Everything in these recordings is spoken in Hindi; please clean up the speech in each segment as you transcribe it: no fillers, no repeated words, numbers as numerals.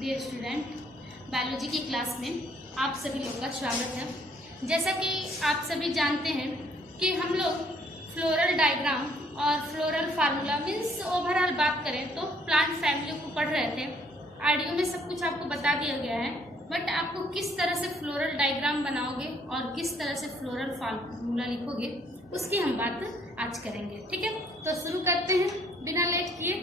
डियर स्टूडेंट, बायोलॉजी की क्लास में आप सभी लोग का स्वागत है। जैसा कि आप सभी जानते हैं कि हम लोग फ्लोरल डायग्राम और फ्लोरल फार्मूला मीन्स ओवरऑल बात करें तो प्लांट फैमिली को पढ़ रहे थे। ऑडियो में सब कुछ आपको बता दिया गया है, बट आपको किस तरह से फ्लोरल डायग्राम बनाओगे और किस तरह से फ्लोरल फार्मूला लिखोगे उसकी हम बात आज करेंगे। ठीक है, तो शुरू करते हैं बिना लेट किए।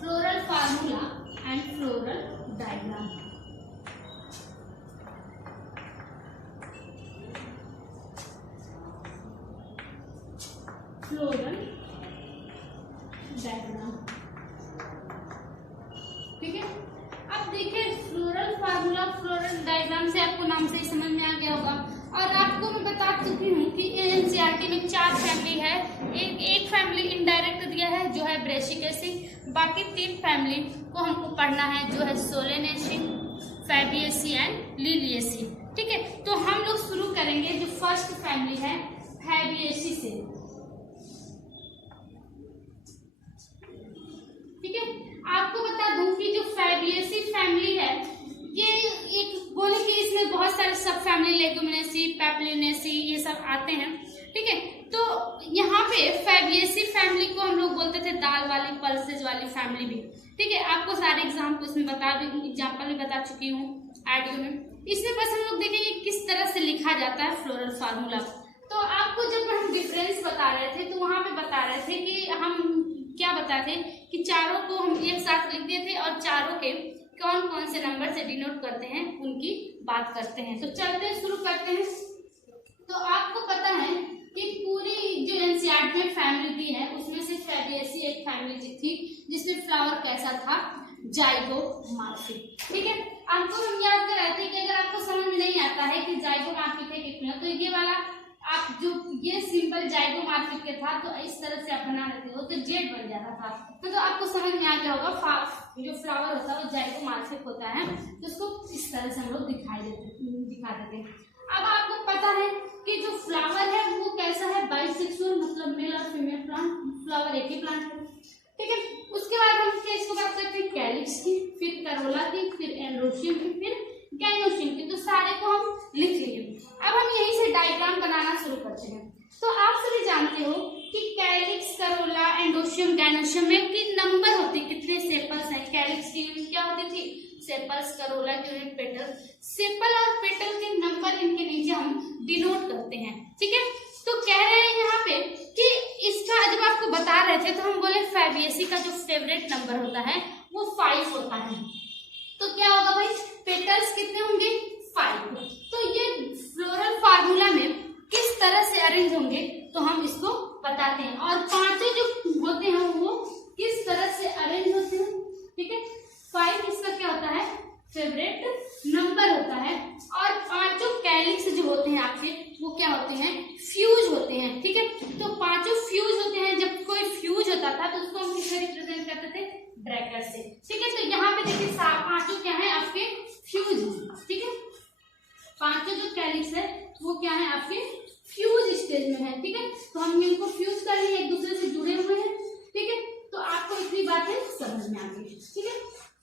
Floral formula and floral diagram. Floral diagram, ठीक है। अब देखिए फ्लोरल फार्मूला फ्लोरल डायग्राम से आपको नाम से ही समझ में आ गया होगा। और आपको मैं बता चुकी हूँ कि एनसीईआरटी में 4 फैमिली है। एक फैमिली इनडायरेक्ट दिया है जो है ब्रेसिकेसी, बाकी 3 फैमिली को हमको पढ़ना है जो है सोलेनेसी, फैबिएसी एंड लिलिएसी। ठीक है, तो हम लोग शुरू करेंगे जो फर्स्ट फैमिली है फैबिएसी से। ठीक है, आपको बता दूं कि जो फैबिएसी फैमिली है ये एक बोले कि इसमें बहुत सारे सब फैमिली लेगुमिनेसी, पैप्लिनेसी ये सब आते हैं। ठीक है, तो यहाँ पे फैबिएसी फैमिली को हम लोग बोलते थे दाल वाली पल्सेज वाली फैमिली भी। ठीक है, आपको सारे एग्जाम्पल भी बता चुकी हूँ ऑडियो में। इसमें बस हम लोग देखेंगे किस तरह से लिखा जाता है फ्लोरल फार्मूला। तो आपको जब हम डिफरेंस बता रहे थे तो वहां पे बता रहे थे कि हम क्या बताए थे कि चारों को हम एक साथ लिखते थे और चारों के कौन कौन से नंबर से डिनोट करते हैं उनकी बात करते हैं। तो चलते शुरू करते हैं। तो आपको पता है कि पूरी जो एनसीईआरटी में फैमिली दी है उसमें से फैबिएसी एक फैमिली थी जिसमें फ्लावर कैसा था, जाइगोमार्फिक। ठीक है, आपको हम याद कराए थे कि अगर आपको समझ में नहीं आता है कि जाइगोमार्फिक है कितना, तो ये वाला आप जो ये सिंपल जाइगोमार्फिक के था तो इस तरह से आप बना लेते हो तो जेड बन जाता था। तो आपको समझ में आ गया होगा जो फ्लावर होता है वो जाइगोमार्फिक होता है, तो उसको इस तरह से हम लोग दिखा देते हैं। अब आपको पता है कि जो फ्लावर है वो कैसा है, बाइसेक्सुअल, मतलब मेल और फीमेल प्लांट, फ्लावर एक ही प्लांट है। ठीक है, उसके बाद हम इसको बात करते हैं कैलिक्स की, फिर करोला की, फिर एंड्रोशियम की, फिर गैनोशियम की। तो सारे को हम लिख लिए। अब हम यहीं से डायग्राम बनाना शुरू करते हैं। तो आप सभी जानते हो कि कैलिक्स, करोला, एंड्रोशियम, गैनोशियम में की नंबर होती, कितने सेपल्स हैं। कैलिक्स की यूनिट क्या होती थी, सेपल्स, करोला की यूनिट पेटल। सेपल और पेटल के नंबर इनके नीचे हम डिनोट करते हैं। ठीक है, तो कह रहे हैं यहाँ पे कि इसका जब आपको बता रहे थे तो हम बोले फैबिएसी का जो फेवरेट नंबर होता है वो 5 होता है। तो क्या होगा भाई, पेटल्स कितने होंगे, 5। तो ये फ्लोरल फार्मूला में किस तरह से अरेंज होंगे तो हम इसको बताते हैं, और पांचों जो होते हैं वो किस तरह से अरेंज होते हैं। ठीक है, 5 इसका क्या होता है, फेवरेट नंबर होता है। और पांचों कैलिक्स जो होते हैं आपके वो क्या होते हैं, फ्यूज होते हैं। ठीक है, तो पांचों फ्यूज होते हैं। जब कोई फ्यूज होता था तो उसको हम किससे रिप्रेजेंट करते थे, ब्रैकेट से। ठीक है, तो यहाँ पे देखिए पांचों क्या है आपके फ्यूज। ठीक है, पांचों जो कैलिक्स है वो क्या है आपके फ्यूज स्टेज में है। ठीक है, तो हम इनको फ्यूज कर लिए, एक दूसरे से जुड़े हुए हैं। ठीक है, तो आपको इतनी बातें समझ में आ गई। ठीक है,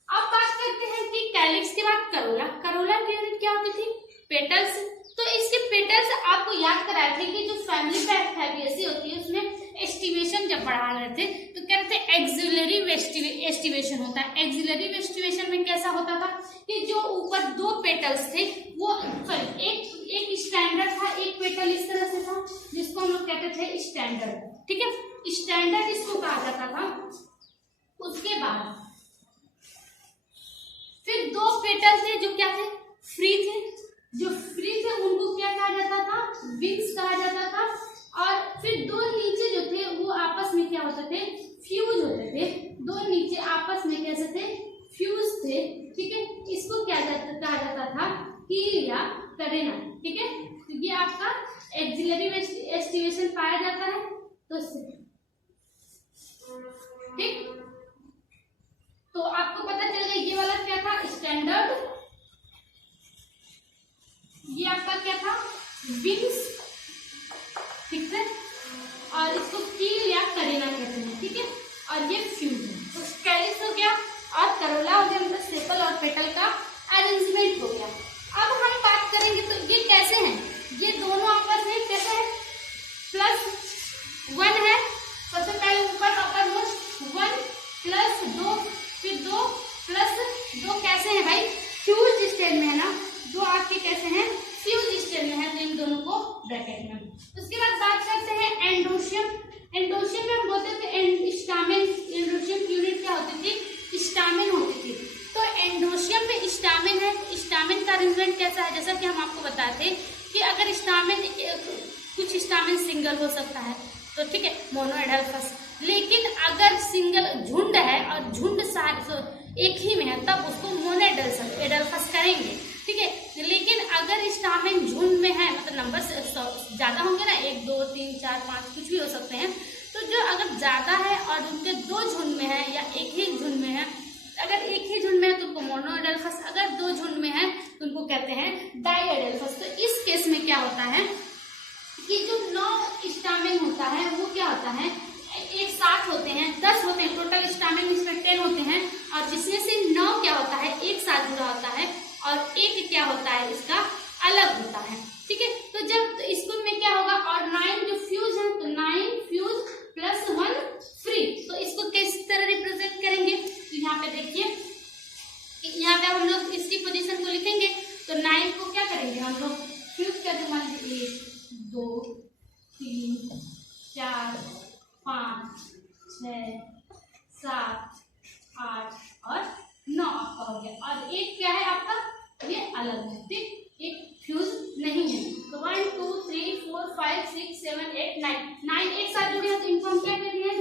अब बात करते हैं कि कैलिक्स के बाद करोला। करोला की यूनिट क्या होती थी, पेटल्स। तो इसके पेटल्स आपको याद कराए थे कि जो फैमिली फैबिएसी होती है उसमें एस्टिवेशन जब बढ़ा रहे थे तो क्या कहते हैं, एक्सिलरी एस्टिवेशन होता है। एक्सिलरी एस्टिवेशन में कैसा होता था कि जो ऊपर 2 पेटल्स थे वो एक स्टैंडर्ड था, एक पेटल इस तरह से था जिसको हम लोग कहते थे स्टैंडर्ड। ठीक है, स्टैंडर्ड इसको कहा जाता था। उसके बाद फिर 2 पेटल थे जो क्या थे, फ्री थे। जो फ्री थे उनको क्या कहा जाता था, विंग्स कहा जाता था। और फिर 2 नीचे जो थे वो आपस में क्या होते थे, फ्यूज होते थे। 2 नीचे आपस में कैसे थे, फ्यूज थे। ठीक है, इसको क्या कहा जाता था, हील या करेना। ठीक है, तो ये आपका एक्सिलरी एस्टिवेशन पाया जाता है। तो ठीक, तो आपको पता चल गया ये वाला क्या था, स्टैंडर्ड। ये आपका क्या था, विंग्स। ठीक है, और इसको कील या करेना कहते हैं। ठीक है, और ये फ्यूज है। तो कैलिक्स हो गया और करोला हो गया, मतलब सेपल और कैसे हैं भाई, फ्यूज स्टेट में है ना, जो आपके कैसे हैं, फ्यूज स्टेट में है, तो इन दोनों को ब्रैकेट में। उसके बाद बात करते हैं एंडोशियम। एंडोशियम में हम बोलते थे स्टामेन, एंडोशियम की यूनिट क्या होती थी, स्टामेन होती थी। तो एंडोशियम में स्टामेन है, स्टामेन का अरेंजमेंट कैसा है, जैसा कि हम आपको बताते हैं कि अगर स्टामेन, कुछ स्टामेन सिंगल हो सकता है तो ठीक है, मोनोएडल्फस, लेकिन अगर सिंगल झुंड है और झुंड एक ही में है तब उसको मोनोएडल्फस करेंगे, ठीक है। लेकिन अगर स्टामेन झुंड में है, मतलब नंबर ज्यादा होंगे ना, 1 2 3 4 5 कुछ भी हो सकते हैं, तो जो अगर ज्यादा है और उनके 2 झुंड में है या एक ही झुंड में है, अगर एक ही झुंड में है तो उनको मोनोएडल्फस, अगर 2 झुंड में है तो उनको कहते हैं डाइएडल्फस। तो इस केस में क्या होता है कि जो 9 स्टामेन होता है वो क्या होता है, एक साथ होते हैं, 10 होते हैं टोटल स्टामेन, इसमें 10 होते हैं, और जिसमें से 9 क्या होता है, एक साथ जुड़ा होता है, और एक क्या होता है इसका अलग होता है, ठीक है। तो जब इसको में क्या होगा, और 9 जो फ्यूज है, तो 9 फ्यूज प्लस 1 फ्री, तो इसको किस तरह रिप्रेजेंट करेंगे, तो यहाँ पे देखिए, यहाँ पे हम लोग इसकी पोजीशन को लिखेंगे, तो 9 को क्या करेंगे हम लोग, फ्यूज करके मान लीजिए 1 2 3 4 5 6 7 8 और 9 आपका हो गया, और एक क्या है आपका, ये अलग है, ठीक, एक फ्यूज नहीं है। तो 1 2 3 4 5 6 7 8 9 एक साथ जुड़े हैं, तो इनको हम क्या कर दिए हैं,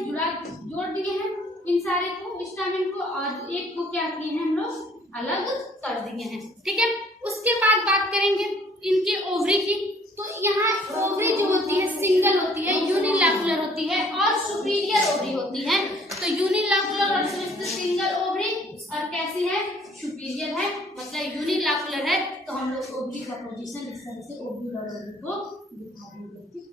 जोड़ दिए हैं इन सारे को, स्टामेन को, और एक को क्या किए हैं हम लोग, अलग कर दिए हैं, ठीक है। उसके बाद बात करेंगे इनके ओवरी की। तो यहाँ ओवरी जो होती है सिंगल होती है, यूनिलैकुलर होती है, और सुपीरियर ओवरी होती है। तो यूनिलैकुलर और सिंगल ओवरी, और कैसी है, सुपीरियर है, मतलब यूनिलैकुलर है, तो हम लोग ओवरी का पोजीशन इस तरह से ओव्यूलर ओवरी को दिखा देंगे।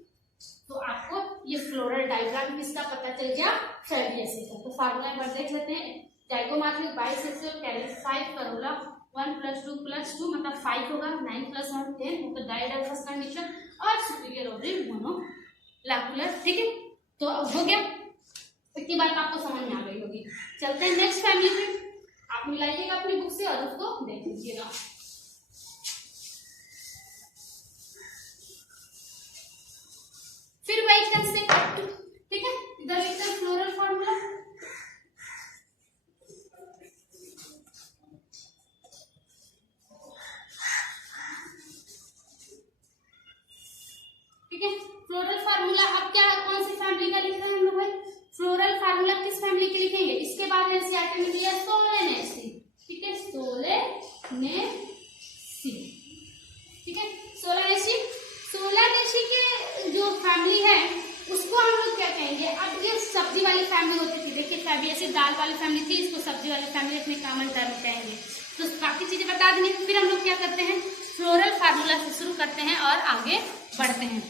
तो आपको ये फ्लोरल डायग्राम किसका पता चल गया, फैबियसी का। तो फार्मूला एक बार देख लेते हैं, जाइगोमार्टिक बाइसेक्सुअल कैलिक्स 5 करोला 1 + 2 + 2 मतलब 5 होगा, 9 + 1 10 मतलब डाइएडल्फस कंडीशन, और सुपीरियर ओवरी मोनोलैकुलर, ठीक है। तो अब हो गया, इतनी बात आपको समझ में आ गई होगी। चलते हैं नेक्स्ट फैमिली पे, आप मिलाइएगा अपनी बुक से और उसको देख लीजिएगा। फिर वही कंसेप्ट, ठीक है, इधर लिखते हैं फ्लोरल फार्मूला, ठीक है। फ्लोरल फार्मूला अब क्या, कौन सी फैमिली का लिख रहे हैं हम लोग भाई, फ्लोरल फार्मूला किस फैमिली के लिखेंगे, इसके बाद एनसीईआरटी में दिया सोलेनेसी, ठीक है, सोलेनेसी, ठीक है, सोलेनेसी। सोलेनेसी के जो फैमिली है उसको हम लोग क्या कहेंगे, अब ये सब्जी वाली फैमिली होती थी, देखिए फैबियसी दाल वाली फैमिली थी, इसको सब्जी वाली फैमिली अपने कॉमन टर्म कहेंगे। तो बाकी चीजें बता देंगे, फिर हम लोग क्या करते हैं, फ्लोरल फार्मूला से शुरू करते हैं और आगे बढ़ते हैं।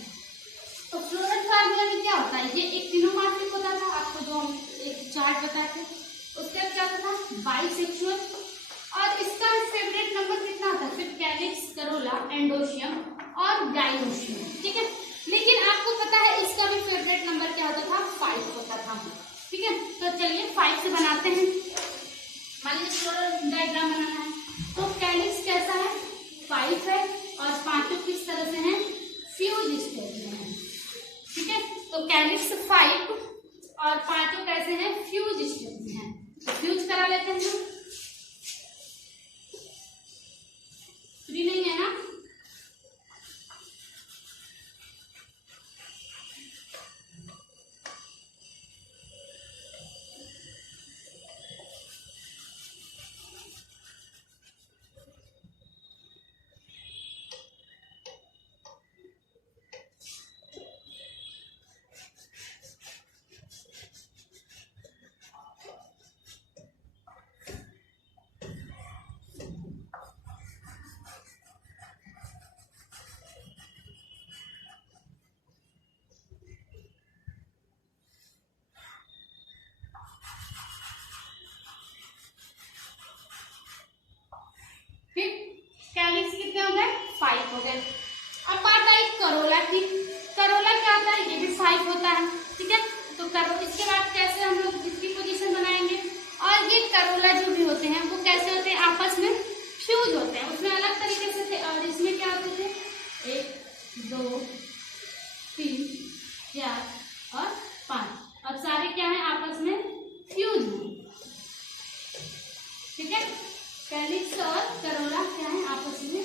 तो फ्लोरल फार्मूला में क्या होता है, ये एक क्लिनोमार्फिक होता था, आपको जो हम एक चार्ट बताए थे, उसका क्या होता था, बाइसेक्सुअल, और इसका फेवरेट नंबर कितना था, फिर कैलिक्स, करोला, एंडोशियम और गाइनोशियम, ठीक है। लेकिन आपको पता है इसका भी फेवरेट नंबर क्या होता था, 5 होता था, ठीक है। तो चलिए 5 से बनाते हैं, मान लीजिए फ्लोरल डायग्राम बनाना है, तो कैलिक्स कैसा है, 5 है, और पांचों किस तरह से हैं, फ्यूज स्टेट में है, ठीक है। तो कैलिक्स 5 और पांचों कैसे हैं, फ्यूज स्टेट में है, तो फ्यूज करा लेते हैं हम, फ्री नहीं है ना, कैलिक्स कितने हो गए, 5 हो गए। अब बात आई करोला की, करोला क्या होता है, ये भी 5 होता है, ठीक है। तो इसके बाद कैसे हम लोग इसकी पोजीशन बनाएंगे, और ये करोला जो भी होते हैं वो कैसे होते हैं, आपस में है। कैलिक्स और करोला क्या है आपस में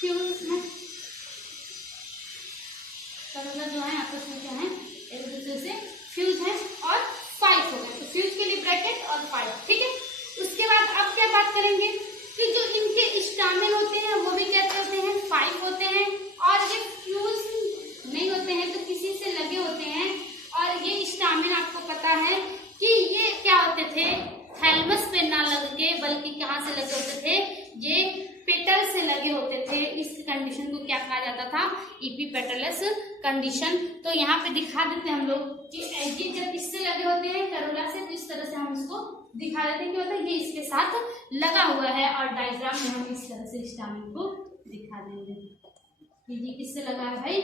फ्यूज है, करोला जो है आपस में क्या है एक दूसरे से फ्यूज है। और 5 हो गए, तो फ्यूज के लिए ब्रैकेट और 5, ठीक है। उसके बाद अब क्या बात करेंगे कि जो इनके स्टामेन होते हैं वो भी कैसे होते हैं 5 होते हैं, और ये फ्यूज नहीं होते हैं तो किसी से लगे होते हैं। और ये स्टामेन आपको पता है कि ये क्या होते थे, थैलमस पे ना लग के बल्कि कहाँ से लगे होते थे, ये पेटल से लगे होते थे। इस कंडीशन को क्या कहा जाता था, इपीपेटलस कंडीशन। तो यहाँ पे दिखा देते हैं हम लोग कि ये जब इससे लगे होते हैं करोला से, तो इस तरह से हम इसको दिखा देते हैं कि होता है ये इसके साथ लगा हुआ है। और डायग्राम में हम इस तरह से स्टामेन को दिखा देंगे कि ये किससे लगा है भाई,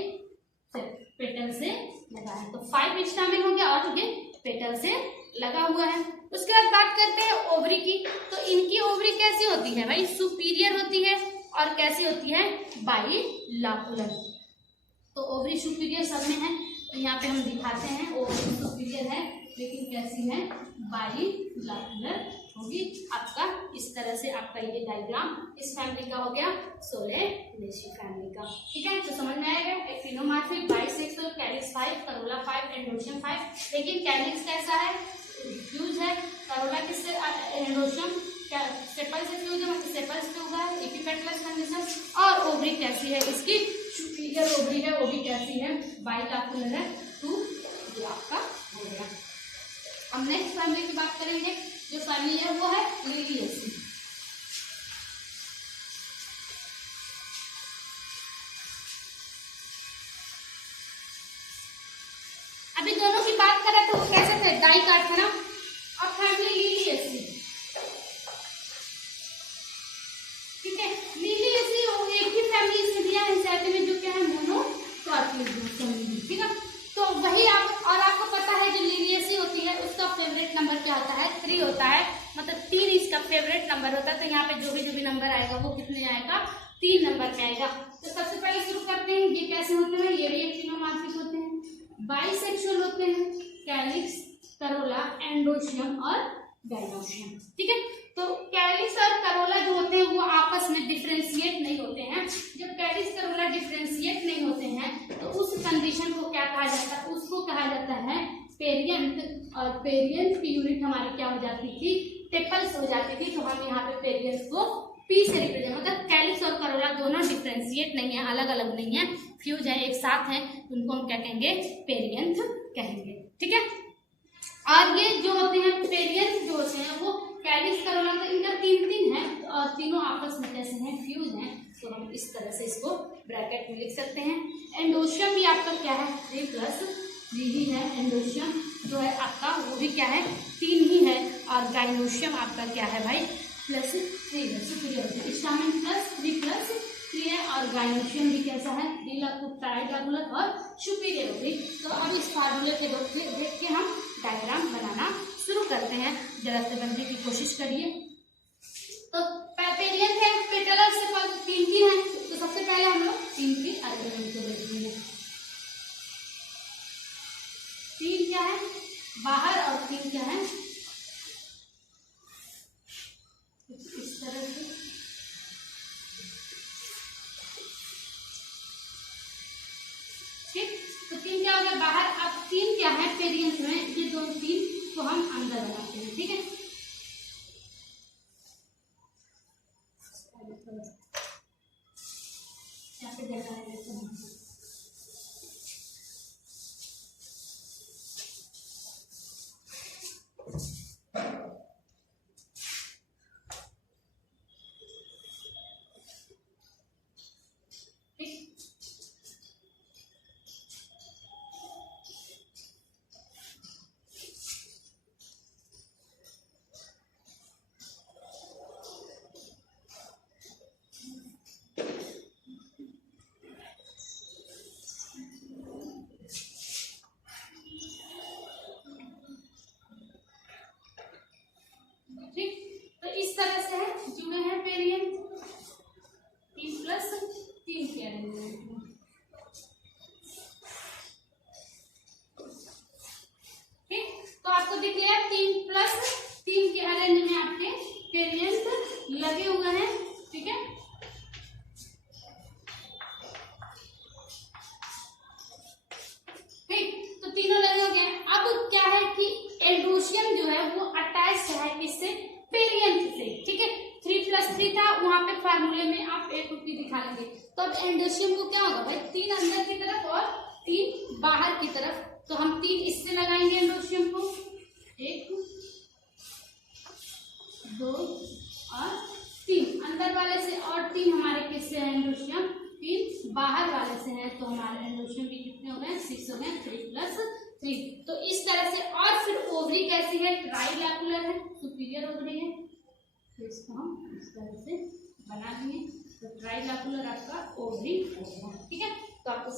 पेटल से लगा है। तो 5 स्टामेन हो गया और ये पेटल से लगा हुआ है। उसके बाद बात करते हैं ओवरी की। तो इनकी ओवरी कैसी होती है भाई, सुपीरियर होती है और कैसी होती है, बाइलाकुलर। तो ओवरी सुपीरियर सब में है, तो यहाँ पे हम दिखाते हैं ओवरी सुपीरियर है लेकिन कैसी है, बाइलाकुलर होगी। आपका इस तरह से आपका ये डायग्राम इस फैमिली का हो गया, सोलेनेसी फैमिली का, ठीक है। तो समझ में आएगा, actinomorphic, bisexual, calyx 5, Corolla 5, androecium 5। लेकिन कैलिक्स कैसा है, फ्यूज है। करोला किससे, एंडोशियम सेपल से फ्यूज है, मतलब सेपल से होगा, एपिपेटलस कंडीशन। और ओवरी कैसी है, इसकी सुपीरियर ओवरी है, वो भी कैसी है, बाइलाकुलर है। तो ये आपका हो गया। अब नेक्स्ट फैमिली की बात करेंगे, जो फैमिली है वो है लिलिएसी। अभी दोनों की बात करें तो वो कैसे थे, डाइकाट है ना। अब फैमिली लिलिएसी, ठीक है। लिलिएसी एक ही फैमिली से दिया है साथ में, जो क्या है मोनोकॉर्टिलिडोनस फैमिली, ठीक है। तो वही और आपको पता है जो लिलिएसी होती है उसका फेवरेट नंबर क्या होता है, 3 होता है, मतलब 3 इसका फेवरेट नंबर होता है। तो यहाँ पे जो भी नंबर आएगा वो कितने आएगा, 3 नंबर में आएगा। तो सबसे पहले शुरू करते हैं, ये कैसे होते हैं, ये भी एक्टिनोमॉर्फिक होते हैं, बाइसेक्सुअल होते हैं, कैलिक्स, करोला, एंडोशियम और गाइनोशियम, ठीक है। तो कैलिक्स और करोला जो होते हैं वो आपस में डिफरेंशिएट नहीं होते हैं। जब कैलिक्स करोला डिफरेंशिएट नहीं होते हैं तो उस कंडीशन को क्या कहा जाता है, उसको कहा जाता है पेरियंथ। और पेरियंथ की यूनिट हमारी क्या हो जाती थी, टेपल्स हो जाती थी। तो हम यहाँ पे पेरियंथ को पी से रिप्रेजेंट, मतलब कैलिक्स और करोला दोनों डिफरेंशिएट नहीं है, अलग अलग नहीं है, फ्यूज है, एक साथ है, उनको हम क्या कहेंगे, पेरियंथ कहेंगे, ठीक है। और ये जो होते हैं पेरियंथ जो होते हैं वो कैलिक्स करोला, तो इनका 3 है और तीनों आपस में कैसे हैं, फ्यूज हैं। तो हम इस तरह से इसको ब्रैकेट में लिख सकते हैं। एंडोशियम भी आपका क्या है, 3+3 ही है। एंडोशियम जो है आपका वो भी क्या है, 3 ही है। और गाइनोशियम आपका क्या है भाई, +3 है, सुपीरियर। स्टामेन +3 है और गाइनोशियम भी कैसा है, ट्राइलाकुलर और सुपीरियर होगी। तो अब इस फार्मूले के देख के हम डायग्राम बनाना शुरू करते हैं, जरा से बनने की कोशिश करिए। तो पेरियंथ है, पेटलर से 3 ही है, तो सबसे पहले हम लोग 3 की अरेंजमेंट को देखेंगे। 3 क्या है बाहर और 3 क्या है इस तरह से, ठीक। तो 3 क्या हो गया बाहर, अब 3 क्या है पेरियंथ में, ये 2 3 को हम अंदर बनाते हैं, ठीक है। यहाँ पे जगह है देते हैं, लगे हुए हैं, ठीक है। ठीक, तो तीनों लगे हो गए। अब क्या है कि एंडोशियम जो है वो अटैच है किससे, पेरियंथ से, ठीक है। 3+3 था वहां पे फार्मूले में, आप एक टुकड़ी दिखा लेंगे। तो अब एंडोशियम को क्या होगा भाई, 3 अंदर की तरफ और 3 बाहर की तरफ। तो हम 3 इससे लगाएंगे एंडोशियम को, 1 2 और 3 अंदर वाले से, और 3 हमारे किससे है एंडोशियम, 3 बाहर वाले से है। तो हमारे एंडोशियम भी कितने हो गए, 6 हो गए, 3+3। तो इस तरह से। और फिर ओवरी कैसी है, ट्राइलैकुलर है, सुपीरियर ओवरी है। तो इसको हम इस तरह से बना दिए, तो ट्राइलैकुलर आपका ओवरी होगा, ठीक है। तो आपको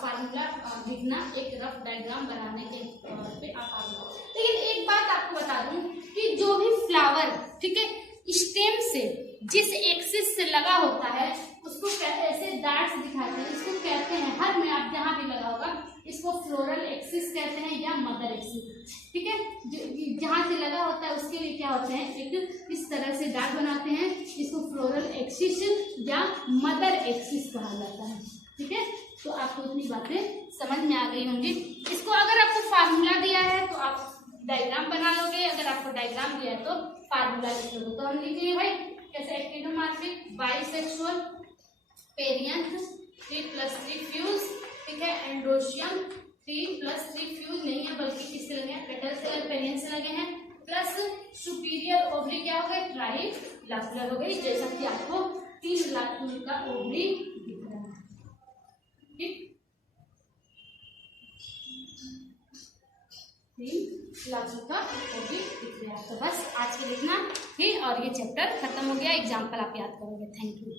फार्मूला लिखना, एक रफ डायग्राम बनाने के तौर पे आप आगे। लेकिन एक बात आपको बता दूं कि जो भी फ्लावर, ठीक है, स्टेम से जिस एक्सिस से लगा होता है उसको ऐसे डार्ट्स दिखाते हैं, इसको कहते हैं, हर में आप जहां भी लगा होगा इसको फ्लोरल एक्सिस कहते हैं या मदर एक्सिस, ठीक है। जहां से लगा होता है उसके लिए क्या होते हैं, एक इस तरह से डार्ट बनाते हैं, इसको फ्लोरल एक्सिस या मदर एक्सिस कहा जाता है, ठीक है। तो आपको इतनी बातें समझ में आ गई होंगी। इसको अगर आपको फार्मूला दिया है तो आप डायग्राम बना लोगे, अगर आपको डायग्राम दिया है तो फार्मूला लिख लोगे। तो हम लिख लिए भाई कैसे, एक्टिनोमॉर्फिक बाइसेक्सुअल पेरियंथ 3+3 फ्यूज, ठीक है। एंडोशियम 3+3 फ्यूज नहीं है बल्कि किससे लगे हैं, पेटल से, पेरियंथ से लगे हैं, प्लस सुपीरियर ओवरी क्या हो गई, ट्राइलैकुलर हो गई, जैसा कि आपको 3 लाकुलर का ओवरी दिख रहा है, ठीक। 3 लाकुलर का ओवरी दिख रहा है। तो बस आज के लिखना ही, और ये चैप्टर खत्म हो गया। एग्जाम्पल आप याद करोगे। Thank you.